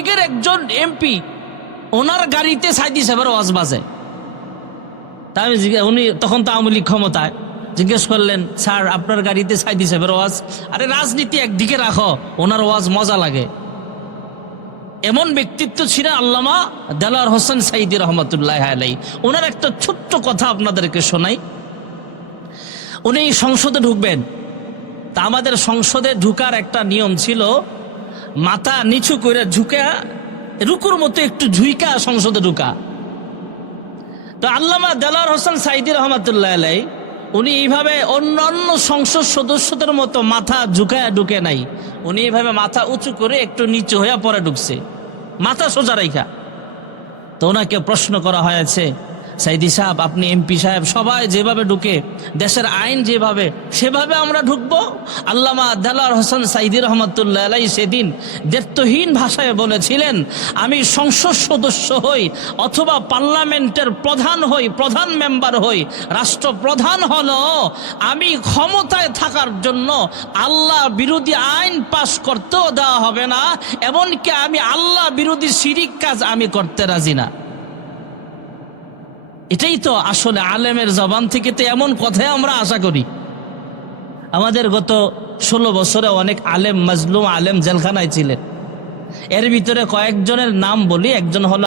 লীগের একজন এমপি, ওনার গাড়িতে সাইদি সাহেবের ওয়াজ বাজে। তাই উনি তখন তো আওয়ামী লীগ ক্ষমতায়, জিজ্ঞেস করলেন, স্যার আপনার গাড়িতে সাইদি সাহেবের ওয়াজ? আরে রাজনীতি একদিকে রাখো, ওনার ওয়াজ মজা লাগে। এমন ব্যক্তিত্ব ছিলেন আল্লামা দেলোয়ার হোসেন সাইদি রহমতুল্লাহ আলাইহি। ওনার একটা ছোট্ট কথা আপনাদেরকে শোনাই। উনি সংসদে ঢুকবেন, তা আমাদের সংসদে ঢুকার একটা নিয়ম ছিল, মাথা নিচু করে ঝুঁকা, রুকুর মতো একটু ঝুঁকা সংসদে ঢুকা। তো আল্লামা দেলোয়ার হোসেন সাইদি রহমতুল্লাহ আলাইহি উনি এইভাবে অন্যান্য সংসদ সদস্যদের মতো মাথা ঝুঁকায় ঢুকে নাই। উনি এইভাবে মাথা উঁচু করে একটু নিচু হয়ে পরে ঢুকছে, মাথা সোজা রাইখা। তো ওনাকে প্রশ্ন করা হয়েছে, সাইদি সাহেব আপনি এমপি সাহেব, সবাই যেভাবে ঢুকে, দেশের আইন যেভাবে, সেভাবে আমরা ঢুকবো? আল্লামা দেলোয়ার হোসেন সাইদি রহমতুল্লাহ আলাইহি সেদিন দ্ব্যর্থহীন ভাষায় বলেছিলেন, আমি সংসদ সদস্য হই অথবা পার্লামেন্টের প্রধান হই, প্রধান মেম্বার হই, রাষ্ট্রপ্রধান হলো, আমি ক্ষমতায় থাকার জন্য আল্লাহ বিরোধী আইন পাশ করতেও দেওয়া হবে না, এমনকি আমি আল্লাহ বিরোধী শিরিক কাজ আমি করতে রাজি না। এটাই তো আসলে আলেমের জবান থেকে তো এমন কথাই আমরা আশা করি। আমাদের গত 16 বছরে অনেক আলেম, মাজলুম আলেম জেলখানায় ছিলেন। এর ভিতরে কয়েকজনের নাম বলি। একজন হলো